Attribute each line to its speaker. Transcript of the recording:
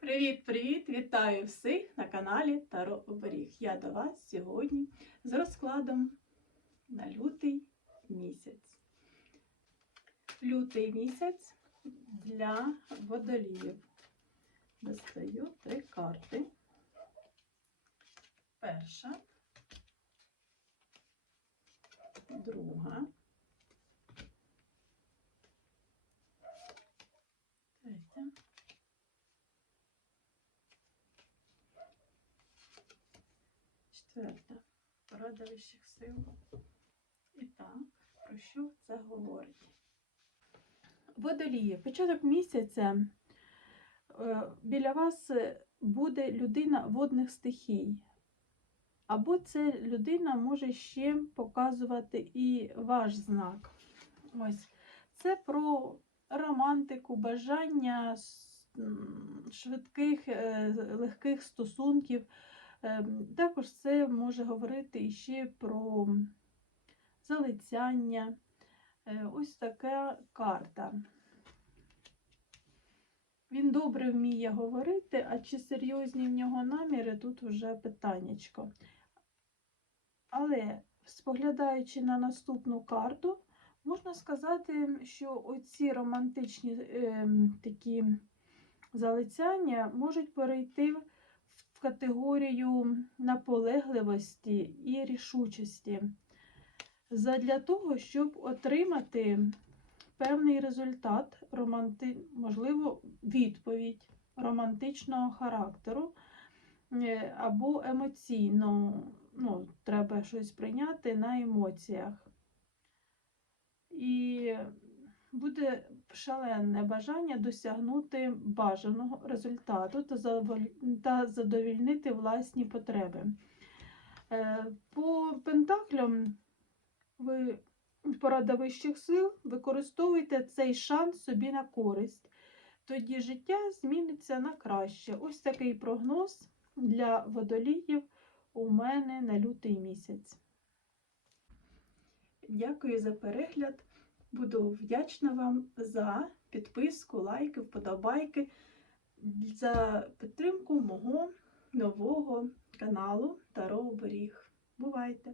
Speaker 1: Привіт-привіт! Вітаю всіх на каналі Таро Оберіг. Я до вас сьогодні з розкладом на лютий місяць. Лютий місяць для водоліїв. Достаю три карти. Перша, друга, Четверта. Порада вищих сил. І так, про що це говорить? Водолії, початок місяця е, біля вас буде людина водних стихій. Або ця людина може ще показувати і ваш знак. Ось. Це про романтику, бажання швидких, е, легких стосунків. Ем, Також це може говорити іще про залицяння. Е, Ось така карта. Він добре вміє говорити, а чи серйозні в нього наміри, тут вже питаннячко. Але споглядаючи на наступну карту, можна сказати, що оці романтичні ем, такі залицяння можуть перейти в в категорію наполегливості і рішучості задля того, щоб отримати певний результат, романти... можливо, відповідь романтичного характеру е, або емоційно. Ну, треба щось прийняти на емоціях. І буде шалене бажання досягнути бажаного результату та задовільнити власні потреби. Е, По пентаклям ви порада вищих сил використовуйте цей шанс собі на користь. Тоді життя зміниться на краще. Ось такий прогноз для водоліїв у мене на лютий місяць. Дякую за перегляд. Буду вдячна вам за підписку, лайки, вподобайки, за підтримку мого нового каналу Таро Оберіг. Бувайте!